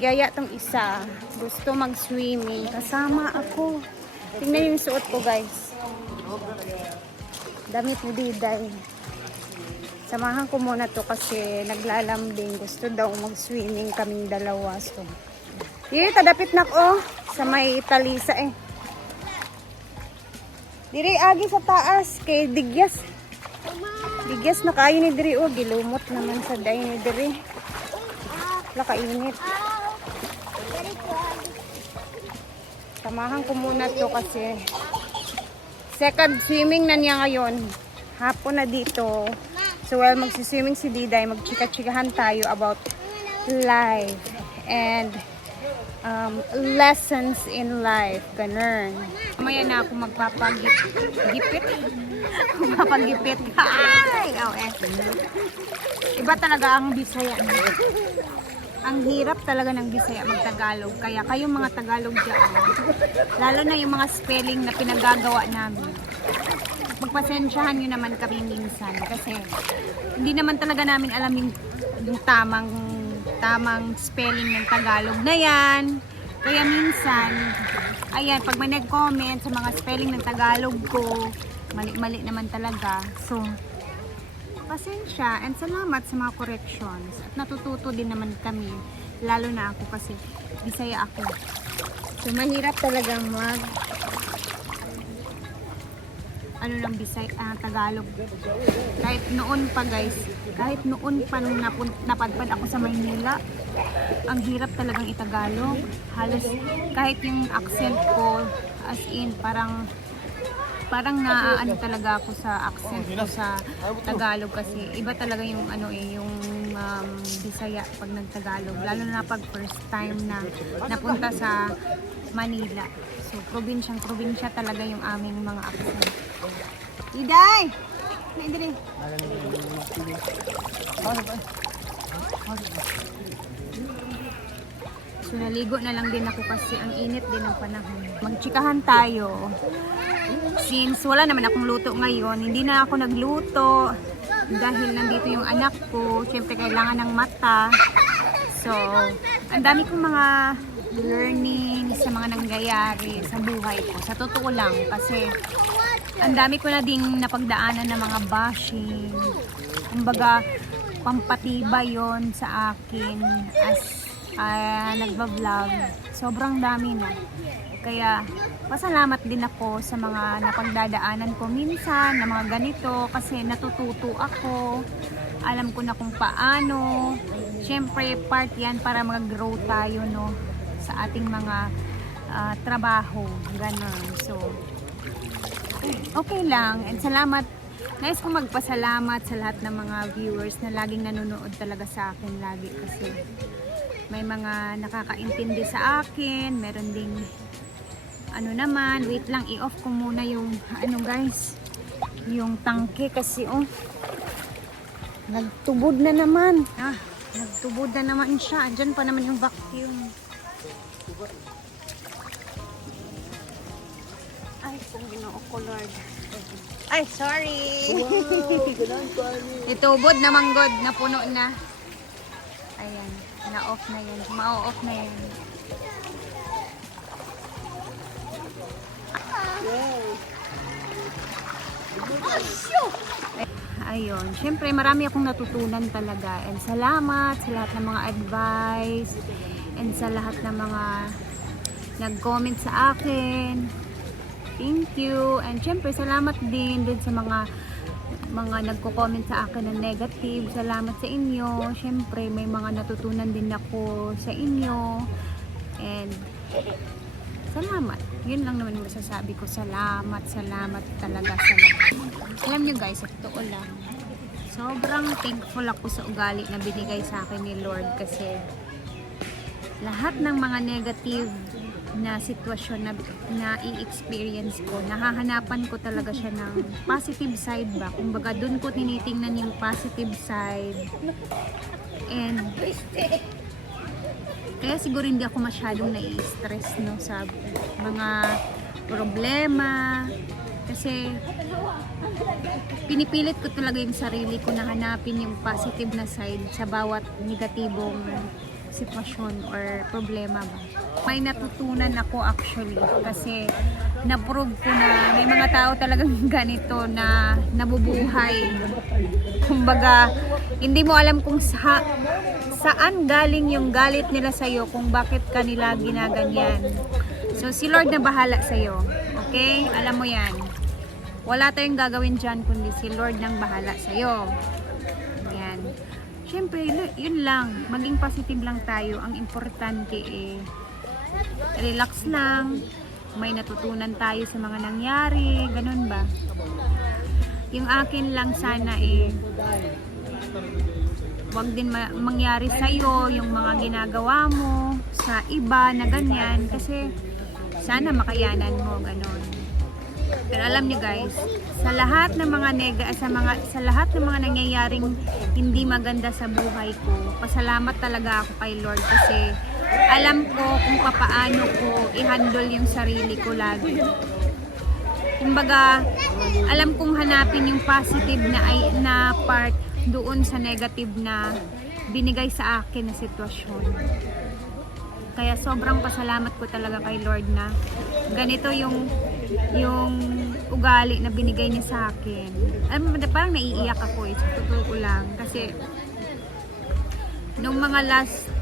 Gaya tong isa, gusto mag-swimming, kasama ako. Tingnan yung suot ko, guys. Damit ni Diday. Samahan ko muna to kasi naglalambing. Gusto daw mag-swimming kaming dalawa. So, dito, tadapit na ko sa may talisa eh. Diri, agi sa taas, kay Digyas. Digyas na kayo ni Diri, oh, gilumot naman sa day ni Diri. Wala kainit. Samahan ko muna to kasi second swimming na niya ngayon. Hapon na dito. So while magsiswimming si Diday, magchika-chikahan tayo about life and lessons in life. Ganun. Mamaya na ako magpapagipit. Magpapagipit. Ay! Oh, eh. Iba talaga ang Bisaya. Ang hirap talaga ng Bisaya mag-Tagalog. Kaya kayong mga Tagalog dyan, lalo na yung mga spelling na pinagagawa namin, magpasensyahan nyo naman kami minsan. Kasi hindi naman talaga namin alam yung tamang spelling ng Tagalog na yan. Kaya minsan, ayan, pag may nag-comment sa mga spelling ng Tagalog ko, mali-mali naman talaga. So, pasensya and salamat sa mga corrections. At natututo din naman kami, lalo na ako kasi Bisaya ako. So mahirap talagang ng Bisaya, Tagalog. Kahit noon pa guys, kahit noon pa nung napadpad ako sa Maynila, ang hirap talagang itagalog. Halos kahit yung accent ko, as in parang naaano talaga ako sa accent ko sa Tagalog kasi iba talaga yung Bisaya pag nagtagalog, lalo na pag first time na napunta sa Manila. So probinsya talaga yung aming mga accent. Iday! Naidiri. So naligo na lang din ako kasi ang init din ng panahon. Magchikahan tayo. Since wala naman akong luto ngayon, hindi na ako nagluto dahil nandito yung anak ko. Siyempre kailangan ng mata. So, ang dami kong mga learning sa mga nangyayari sa buhay ko. Sa totoo lang, kasi ang dami ko na ding napagdaanan ng mga bashing. Kumbaga, pampatibay yon sa akin as nagbablog. Sobrang dami na. Kaya pasalamat din ako sa mga napagdadaanan ko minsan na mga ganito kasi natututo ako. Alam ko na kung paano. Siyempre part yan para mag-grow tayo no sa ating mga trabaho. Ganon. So okay lang. And salamat. Nais kong magpasalamat sa lahat ng mga viewers na laging nanonood talaga sa akin lagi kasi may mga nakakaintindi sa akin. Meron ding wait lang, i-off ko muna yung guys, yung tangke kasi nagtubod na naman. Nagtubod na naman siya. Andyan pa naman yung vacuum. Ay, kung Ginoo ko Lord. Ay, sorry. Wow, itubod na manggod, napuno na. Ayan, na-off na yun. Ma-off na yun. Ayun, syempre marami akong natutunan talaga and salamat sa lahat ng mga advice and sa lahat ng mga nag-comment sa akin. Thank you. And syempre salamat din sa mga nagko-comment sa akin ng negative. Salamat sa inyo. Syempre may mga natutunan din ako sa inyo and salamat. Yun lang naman masasabi ko. Salamat talaga sa lahat. Alam nyo guys, sa totoo lang, sobrang thankful ako sa ugali na binigay sa akin ni Lord kasi lahat ng mga negative na sitwasyon na i-experience ko, nahahanapan ko talaga siya ng positive side ba. Kumbaga dun ko tinitingnan yung positive side. And kaya siguro hindi ako masyadong nai-stress no, sa mga problema. Kasi pinipilit ko talaga yung sarili ko na hanapin yung positive na side sa bawat negatibong sitwasyon or problema ba. May natutunan ako actually kasi na-prove ko na may mga tao talagang ganito na nabubuhay. Kumbaga, hindi mo alam kung saan galing yung galit nila sa'yo, kung bakit kanila ginaganyan. So, si Lord na bahala sa'yo. Okay? Alam mo yan. Wala tayong gagawin dyan kundi si Lord nang bahala sa'yo. Yan. Siyempre, yun lang. Maging positive lang tayo. Ang importante relax lang. May natutunan tayo sa mga nangyari. Ganun ba? Yung akin lang sana wag din mangyari sa'yo yung mga ginagawa mo sa iba na ganyan. Kasi sana makayanan mo. Ganun. Pero alam niyo guys, sa lahat ng mga sa lahat ng mga nangyayaring hindi maganda sa buhay ko, pasalamat talaga ako kay Lord kasi alam ko kung paano ko i-handle yung sarili ko lagi. Kumbaga, alam kong hanapin yung positive na part doon sa negative na binigay sa akin na sitwasyon. Kaya sobrang pasalamat ko talaga kay Lord na ganito yung ugali na binigay niya sa akin. Parang naiiyak ako sa totoo ko lang. Kasi nung mga last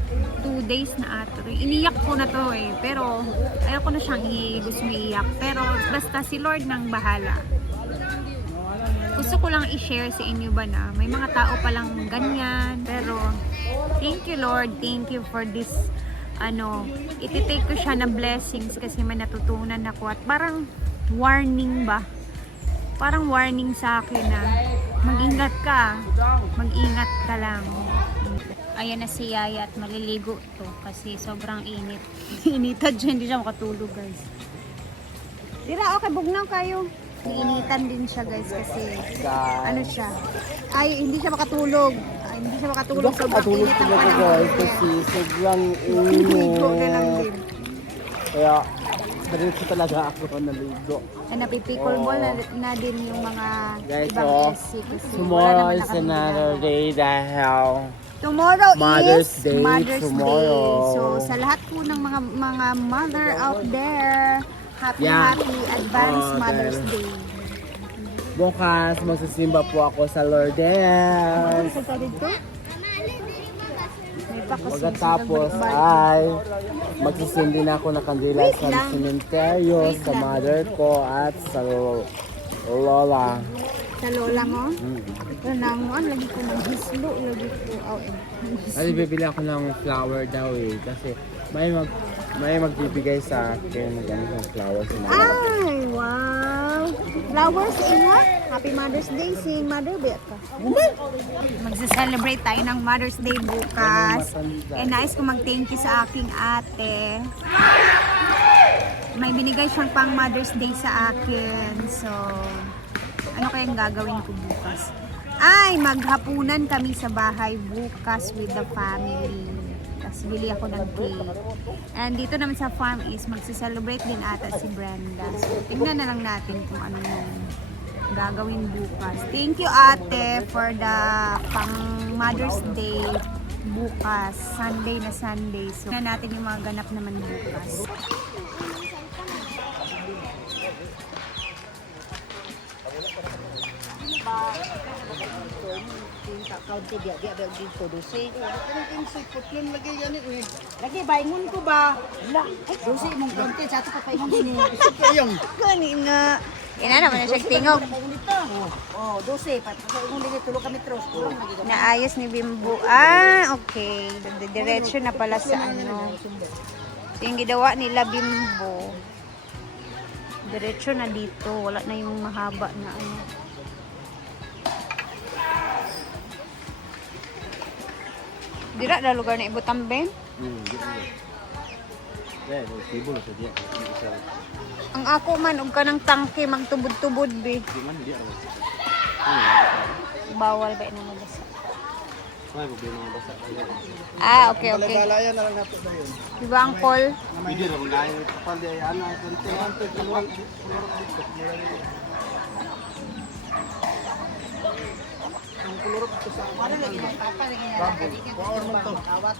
2 days na ato, iniyak ko na to pero ayoko na siyang gusto iiyak. Pero basta si Lord nang bahala. Gusto ko lang i-share sa inyo ba na may mga tao palang ganyan. Pero thank you Lord, thank you for this iti-take ko siya na blessings kasi may natutunan ako at parang warning ba? Parang warning sa akin na mag-ingat ka lang. Ayan na si Yaya at maliligo to kasi sobrang init. Initan siya, hindi siya makatulog guys. Tira, okay, bugnaw kayo. Initan din siya guys kasi siya. Hindi siya makatulog. Hindi siya makatulog sa Makatulog sila ko guys kasi sobrang Ligo na lang din. Kaya diretso talaga ako naligo. Napipicol ball na din yung mga Guys, ibang SC kasi tomorrow is another day dahil tomorrow Mother's is Day Mother's tomorrow. Day. So sa lahat po ng mga mother out there, happy advance Mother's Day. Bukas magsisimba po ako sa Lourdes. Pagkatapos ay magsisindi na ako ng kandila sa sementeryo sa mother ko at sa lola. Sa lola mo? Nanguan lagi ko ng hislo, lagi ko. Ay, bibili ako ng flower daw kasi may magbibigay sa akin ng ganitong flowers. Ay, wow! Flowers ina? Happy Mother's Day si Mother Beth. Magse-celebrate tayo ng Mother's Day bukas. Nais ko mag-thank you sa aking ate. May binigay siyang pang Mother's Day sa akin. So, ano kayang gagawin ko bukas? Maghapunan kami sa bahay bukas with the family. Tapos bili ako ng cake. And dito naman sa farm is magse-celebrate din ata si Brenda. So, tingnan na lang natin kung ano yung gagawin bukas. Thank you ate for the pang Mother's Day bukas. Sunday na Sunday. So, tingnan natin yung mga ganap naman bukas. Kaunti dia dito dosi. Lagi baingon ko ba? Dosi mong kaunti sa ato pa paingon ni. Kanina. Ina naman na siya tingog. Dosi pa paingon dito tulo ka metros. Naayos ni Bimbo. Okay. Diretso na pala sa ano. So, yung ginawa nila Bimbo. Diretso na dito. Wala na yung mahaba na ano. Dira na lugar na ibutang Ben? Ang ako man, og kanang tangke, magtubod-tubod, be. Bawal ba ina mabasa? Okay. Lalayan na lang natin ba yun? Diba ang call? Pwede na kung dahil kapal di ay ano. Ang kulurot ko sa Ano lagi ng papa lagi na lagi ka Power man to. kawat.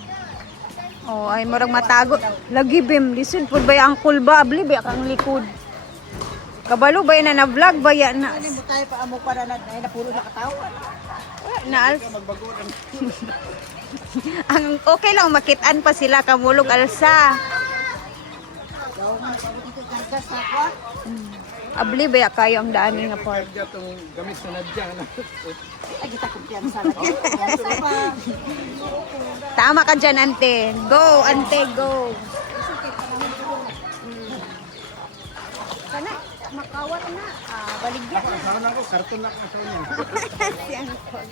Oh, ay murag matago. Lagi bim, lisod pud bay ang kulba, abli bay kang likod. Kabalo bay na vlog baya na. Ano mo tayo pa amo para na ay napuro na katawan. Na ang okay lang makitaan pa sila kamulog alsa. Daw man sa dito gas na ko. Abli baya kayo ang daan nga part. Ay kita kumpiyansa na. Kumpiyansa pa. Tama ka dyan, ante. Go, ante, go. Sana, makawat na. Baligyan na. Sana ako, karton na ako sa inyo. Si Angkol.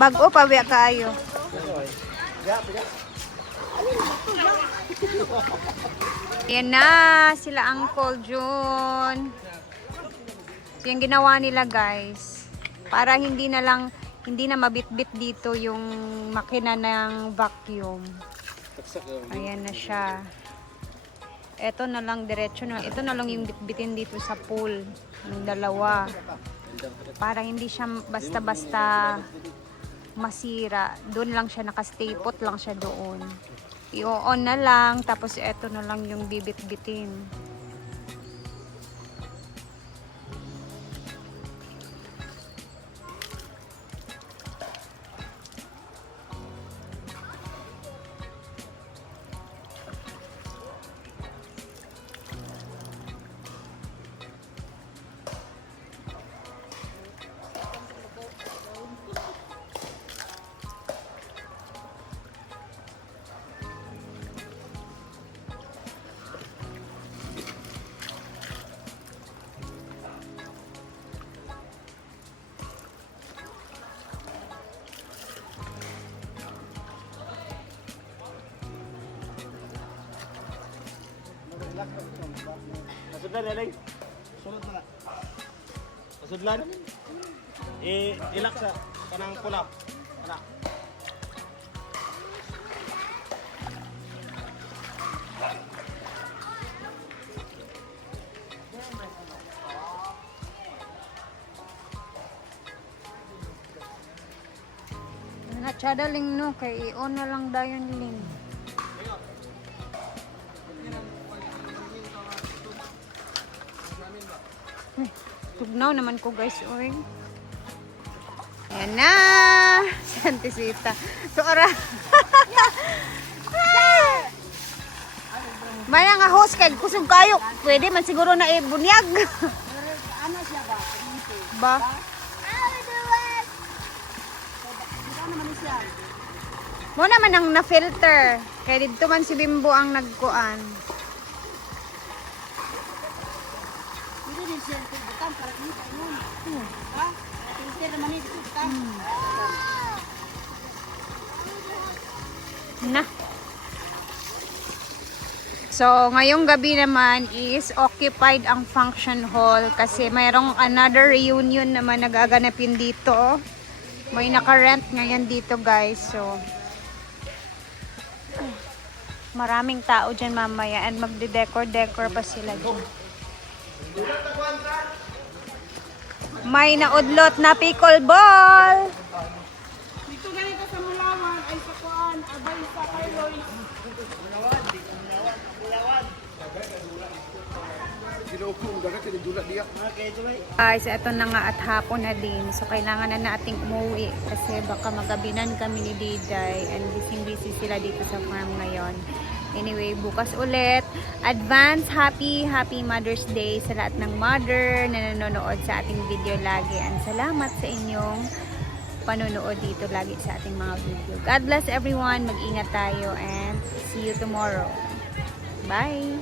Bago pa biya kayo. Yan na, sila Uncle June. So, yung ginawa nila guys, para hindi na mabitbit dito yung makina ng vacuum. Ayan na siya. Ito na lang diretso na. Ito na lang yung bitbitin dito sa pool ng dalawa. Para hindi siya basta-basta masira. Doon lang siya nakastay put lang siya doon. I-on na lang tapos ito na lang yung bibit-bitin. Masudlan, Eleng. Sunod na. Masudlan. Ilak sa kanang pula. Kana. Chadaling no, kay i-on na lang dayon lin. Tugnaw naman ko guys, oy. Yan na! Santisita. Tuara. Maya nga host kay kusog kayo. Pwede man siguro na ibunyag. Ano siya ba? Ba? Ano naman siya? Mo naman ang na-filter. Kaya dito man si Bimbo ang nagkuan. Hindi din siya butang para kita yun. Ha? Filter naman ito butang. Na. So, ngayong gabi naman is occupied ang function hall kasi mayroong another reunion naman nagaganapin dito. May naka-rent ngayon dito guys. So, maraming tao dyan mamaya and magde-decor-decor pa sila dyan. May naudlot na pickleball! Dito ganito sa Mulawan ay sa kuan, abay sa Carloy. Guys, ito na nga at hapon na din. So, kailangan na nating umuwi kasi baka magabinan kami ni Diday and busy sila dito sa farm ngayon. Anyway, bukas ulit. Advance happy Mother's Day sa lahat ng mother na nanonood sa ating video lagi. And salamat sa inyong panonood dito lagi sa ating mga video. God bless everyone. Mag-ingat tayo and see you tomorrow. Bye!